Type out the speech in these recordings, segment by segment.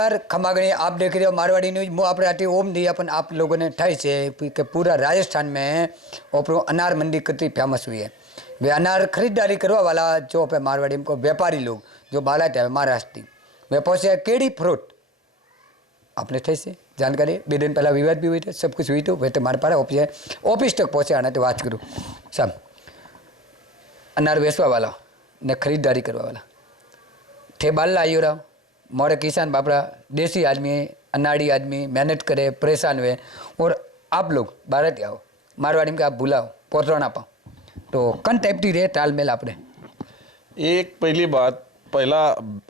खमागणी आप देख रहे हो मारवाड़ी न्यूज। मुँह आप ओम दी अपन आप लोगों ने ठाई से कि पूरा राजस्थान में ओपरो अनार मंडी कितनी फेमस हुई है। वे अनार खरीदारी करवा वाला जो पे मारवाड़ी को व्यापारी लोग जो बालाट है महाराष्ट्र वे पहुंचे केड़ी फ्रूट आपने थे से जानकारी 2 दिन पहला विवाद भी हुई थे, सब कुछ हुई तो वे तो मारे पारा ऑफिस तक पहुंचे आना तो बात करूँ सब अनार बेचवा वाला ने खरीदारी करवा वाला थे बाल आयो रहा मोरे किसान बापड़ा देसी आदमी अनाड़ी आदमी मेहनत करे परेशान हुए और आप लोग भारत आओ मारवाड़ी में आप बुलाओ पोतरा ना पाओ तो कन टाइप की रे तालमेल आपने। एक पहली बात, पहला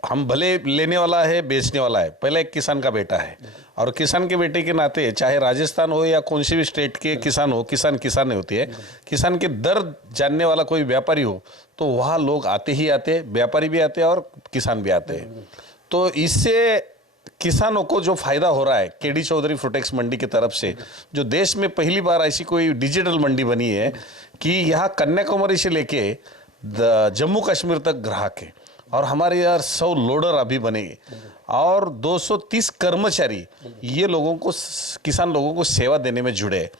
हम भले लेने वाला है बेचने वाला है, पहला एक किसान का बेटा है और किसान के बेटे के नाते चाहे राजस्थान हो या कौन सी भी स्टेट के किसान हो, किसान किसान नहीं होती है। किसान के दर्द जानने वाला कोई व्यापारी हो तो वहाँ लोग आते ही आते, व्यापारी भी आते हैं और किसान भी आते हैं। तो इससे किसानों को जो फायदा हो रहा है केडी चौधरी फ्रूटेक्स मंडी की तरफ से, जो देश में पहली बार ऐसी कोई डिजिटल मंडी बनी है कि यहाँ कन्याकुमारी से लेके जम्मू कश्मीर तक ग्राहक है और हमारे यहाँ 100 लोडर अभी बनेंगे और 230 कर्मचारी ये लोगों को, किसान लोगों को सेवा देने में जुड़े हैं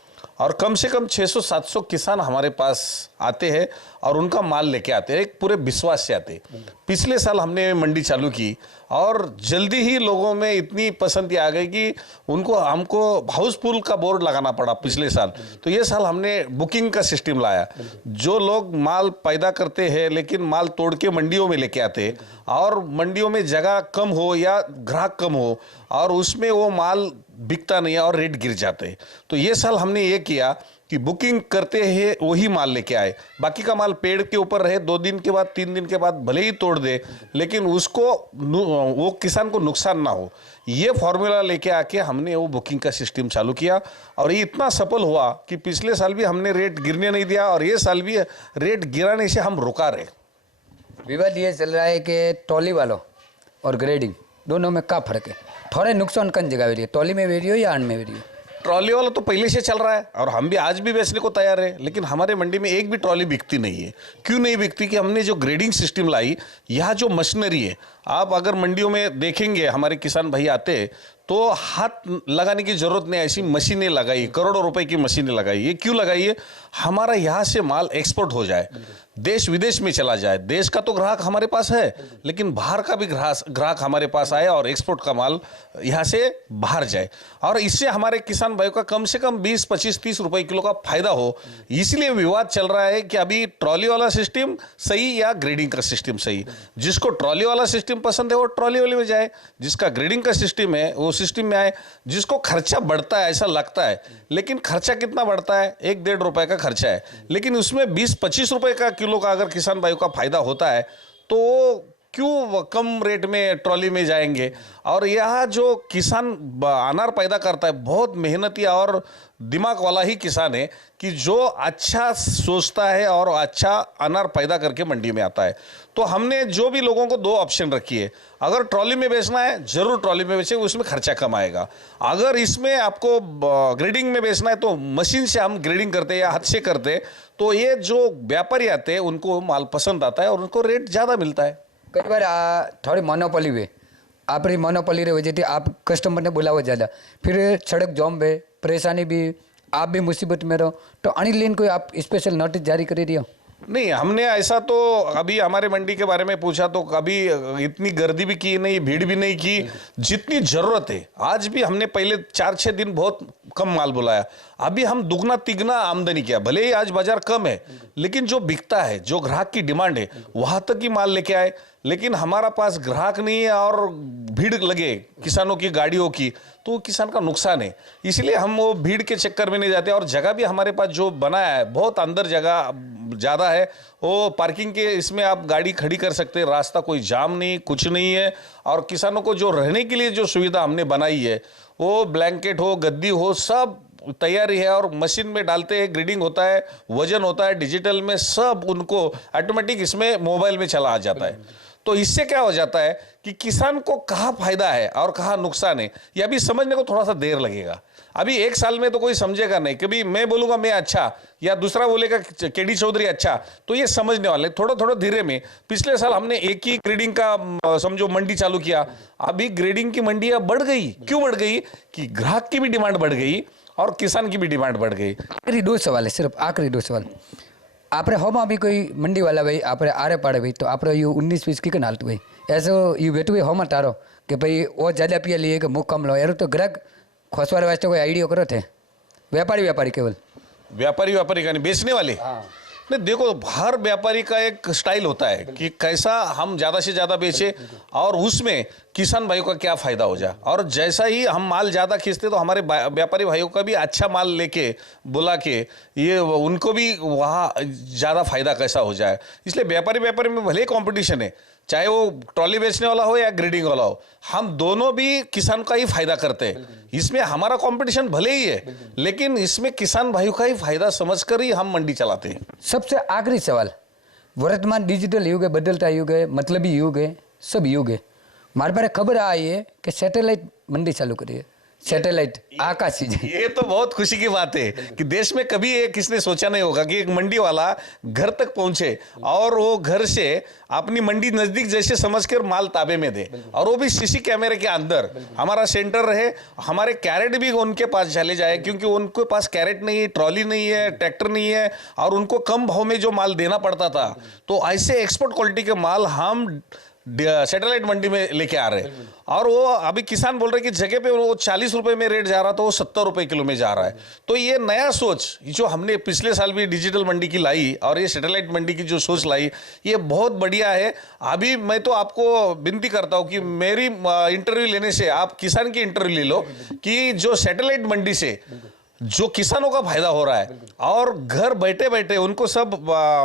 और कम से कम 600-700 किसान हमारे पास आते हैं और उनका माल लेके आते हैं, एक पूरे विश्वास से आते हैं। पिछले साल हमने मंडी चालू की और जल्दी ही लोगों में इतनी पसंद आ गई कि हमको हाउसफुल का बोर्ड लगाना पड़ा पिछले साल। तो ये साल हमने बुकिंग का सिस्टम लाया, जो लोग माल पैदा करते हैं लेकिन माल तोड़ के मंडियों में लेके आते हैं और मंडियों में जगह कम हो या ग्राहक कम हो और उसमें वो माल बिकता नहीं है और रेट गिर जाते हैं। तो ये साल हमने ये किया कि बुकिंग करते हैं वही माल लेके आए, बाकी का माल पेड़ के ऊपर रहे 2 दिन के बाद 3 दिन के बाद भले ही तोड़ दे लेकिन उसको वो किसान को नुकसान ना हो, ये फॉर्मूला लेके आके हमने वो बुकिंग का सिस्टम चालू किया और ये इतना सफल हुआ कि पिछले साल भी हमने रेट गिरने नहीं दिया और ये साल भी रेट गिराने से हम रुका रहे। विवाद ये चल रहा है कि ट्रॉली वालों और ग्रेडिंग दोनों में क्या फर्क है? थोड़े नुकसान कन जगह वेरी है, ट्रॉली में वेरी हो या आन में वेरी हो? ट्रॉली वाला तो पहले से चल रहा है और हम भी आज भी बेचने को तैयार है, लेकिन हमारे मंडी में एक भी ट्रॉली बिकती नहीं है। क्यों नहीं बिकती? कि हमने जो ग्रेडिंग सिस्टम लाई, यहाँ जो मशीनरी है, आप अगर मंडियों में देखेंगे हमारे किसान भाई आते तो हाथ लगाने की जरूरत नहीं, ऐसी मशीनें लगाई, करोड़ों रुपए की मशीनें लगाई। ये क्यों लगाई है? हमारा यहाँ से माल एक्सपोर्ट हो जाए, देश विदेश में चला जाए। देश का तो ग्राहक हमारे पास है लेकिन बाहर का भी ग्राहक हमारे पास आए और एक्सपोर्ट का माल यहाँ से बाहर जाए और इससे हमारे किसान भाइयों का कम से कम 20, 25, 30 रुपए किलो का फायदा हो। इसलिए विवाद चल रहा है कि अभी ट्रॉली वाला सिस्टम सही या ग्रेडिंग का सिस्टम सही। जिसको ट्रॉली वाला सिस्टम पसंद है वो ट्रॉली वाले में जाए, जिसका ग्रेडिंग का सिस्टम है वो सिस्टम में आए। जिसको खर्चा बढ़ता है ऐसा लगता है, लेकिन खर्चा कितना बढ़ता है? 1-1.5 रुपए का खर्चा है, लेकिन उसमें 20-25 रुपए का किलो का अगर किसान भाइयों का फायदा होता है तो क्यों कम रेट में ट्रॉली में जाएंगे। और यह जो किसान अनार पैदा करता है बहुत मेहनती और दिमाग वाला ही किसान है कि जो अच्छा सोचता है और अच्छा अनार पैदा करके मंडी में आता है। तो हमने जो भी लोगों को 2 ऑप्शन रखी है, अगर ट्रॉली में बेचना है जरूर ट्रॉली में बेचें, उसमें खर्चा कम आएगा। अगर इसमें आपको ग्रेडिंग में बेचना है तो मशीन से हम ग्रेडिंग करते हैं या हाथ से करते हैं, तो ये जो व्यापारी आते हैं उनको माल पसंद आता है और उनको रेट ज़्यादा मिलता है। कई बार थोड़ी मोनोपोली हुए, आपकी मोनोपोली रही वजह थी आप कस्टमर ने बुलाओ ज़्यादा, फिर सड़क जॉम में परेशानी भी, आप भी मुसीबत में रहो, तो अनिल लेन कोई आप स्पेशल नोटिस जारी कर दिया? नहीं, हमने ऐसा तो अभी हमारे मंडी के बारे में पूछा तो कभी इतनी गर्दी भी की नहीं, भीड़ भी नहीं की जितनी जरूरत है। आज भी हमने पहले 4-6 दिन बहुत कम माल बुलाया, अभी हम दुगना तिगना आमदनी किया। भले ही आज बाजार कम है लेकिन जो बिकता है, जो ग्राहक की डिमांड है वहां तक ही माल लेके आए। लेकिन हमारा पास ग्राहक नहीं है और भीड़ लगे किसानों की गाड़ियों की तो किसान का नुकसान है, इसलिए हम वो भीड़ के चक्कर में नहीं जाते। और जगह भी हमारे पास जो बनाया है बहुत अंदर जगह ज़्यादा है, वो पार्किंग के इसमें आप गाड़ी खड़ी कर सकते हैं, रास्ता कोई जाम नहीं, कुछ नहीं है। और किसानों को जो रहने के लिए जो सुविधा हमने बनाई है वो ब्लैंकेट हो, गद्दी हो, सब तैयारी है और मशीन में डालते हैं, ग्रेडिंग होता है, वजन होता है डिजिटल में, सब उनको ऑटोमेटिक इसमें मोबाइल में चला आ जाता है। तो इससे क्या हो जाता है कि किसान को कहाँ फायदा है और कहाँ नुकसान है, ये अभी समझने को थोड़ा सा देर लगेगा। अभी एक साल में तो कोई समझेगा नहीं, कभी मैं बोलूंगा मैं अच्छा या दूसरा बोलेगा केडी चौधरी अच्छा, तो ये समझने वाले थोड़ा थोड़ा धीरे में। पिछले साल हमने एक ही ग्रेडिंग का समझो मंडी चालू किया, अभी ग्रेडिंग की मंडी अब बढ़ गई। क्यों बढ़ गई? कि ग्राहक की भी डिमांड बढ़ गई और किसान की भी डिमांड बढ़ गई। आखिरी दो सवाल है, सिर्फ आखिरी दो सवाल। આપણે હોમાં બી કોઈ મંડીવાલા ભાઈ આપણે આરે પાડે ભાઈ તો આપણે યુ 19-20 કી કન હાલતું ભાઈ એસો યુ બેઠું ભાઈ હોમાં તારો કે ભાઈ ઓ જાજા पिया लिए કે મુકામ લો એરું તો ગ્રાહક ખોસવાડ વાસ્તે કોઈ આઈડિયો કરો थे व्यापारी केवल व्यापारी का नहीं, बेचने वाले। नहीं देखो, हर व्यापारी का एक स्टाइल होता है कि कैसा हम ज्यादा से ज्यादा बेचे और उसमें किसान भाइयों का क्या फायदा हो जाए। और जैसा ही हम माल ज्यादा खींचते तो हमारे व्यापारी भाइयों का भी अच्छा माल लेके बुला के ये उनको भी वहाँ ज्यादा फायदा कैसा हो जाए। इसलिए व्यापारी में भले कंपटीशन है, चाहे वो ट्रॉली बेचने वाला हो या ग्रेडिंग वाला हो, हम दोनों भी किसान का ही फायदा करते हैं। इसमें हमारा कंपटीशन भले ही है, लेकिन इसमें किसान भाइयों का ही फायदा समझकर ही हम मंडी चलाते हैं। सबसे आखिरी सवाल, वर्तमान डिजिटल युग है, बदलता युग है, मतलबी युग है, सब युग है। मारे बारे खबर आई है कि सैटेलाइट मंडी चालू करी है, सैटेलाइट आकाशी। ये तो बहुत खुशी की बात है कि देश में कभी ये किसने सोचा नहीं होगा कि एक मंडी वाला घर तक पहुंचे और वो घर से अपनी मंडी नजदीक जैसे समझकर माल ताबे में दे, और वो भी सीसी कैमरे के अंदर हमारा सेंटर रहे, हमारे कैरेट भी उनके पास चले जाए, क्योंकि उनके पास कैरेट नहीं है, ट्रॉली नहीं है, ट्रैक्टर नहीं है, और उनको कम भाव में जो माल देना पड़ता था, तो ऐसे एक्सपोर्ट क्वालिटी के माल हम सैटेलाइट मंडी में लेके आ रहे हैं। और वो अभी किसान बोल रहे कि जगह पे वो 40 रुपए में रेट जा रहा था, वो 70 रुपए किलो में जा रहा है। तो ये नया सोच जो हमने पिछले साल भी डिजिटल मंडी की लाई और ये सैटेलाइट मंडी की जो सोच लाई, ये बहुत बढ़िया है। अभी मैं तो आपको विनती करता हूँ कि मेरी इंटरव्यू लेने से आप किसान की इंटरव्यू ले लो कि जो सैटेलाइट मंडी से जो किसानों का फायदा हो रहा है और घर बैठे बैठे उनको सब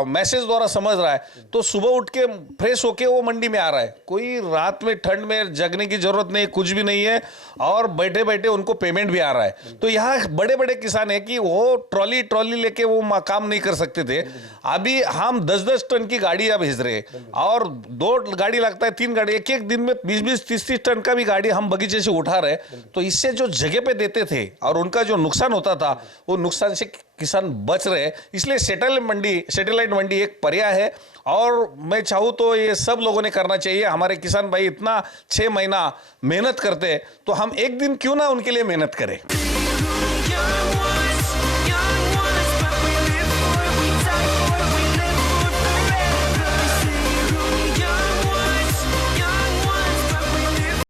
मैसेज द्वारा समझ रहा है, तो सुबह उठ के फ्रेश होके वो मंडी में आ रहा है। कोई रात में ठंड में जगने की जरूरत नहीं, कुछ भी नहीं है, और बैठे बैठे उनको पेमेंट भी आ रहा है। तो यहाँ बड़े बड़े किसान है कि वो ट्रॉली लेके वो काम नहीं कर सकते थे, अभी हम 10-10 टन की गाड़ियां भेज रहे हैं, और 2 गाड़ी लगता है, 3 गाड़ी, एक दिन में 20-20, 30-30 टन का भी गाड़ी हम बगीचे से उठा रहे। तो इससे जो जगह पे देते थे और उनका जो नुकसान होता था, वो नुकसान से किसान बच रहे। इसलिए सैटेलाइट मंडी एक पर्याय है, और मैं चाहूँ तो ये सब लोगों ने करना चाहिए। हमारे किसान भाई इतना 6 महीना मेहनत करते हैं, तो हम एक दिन क्यों ना उनके लिए मेहनत करें।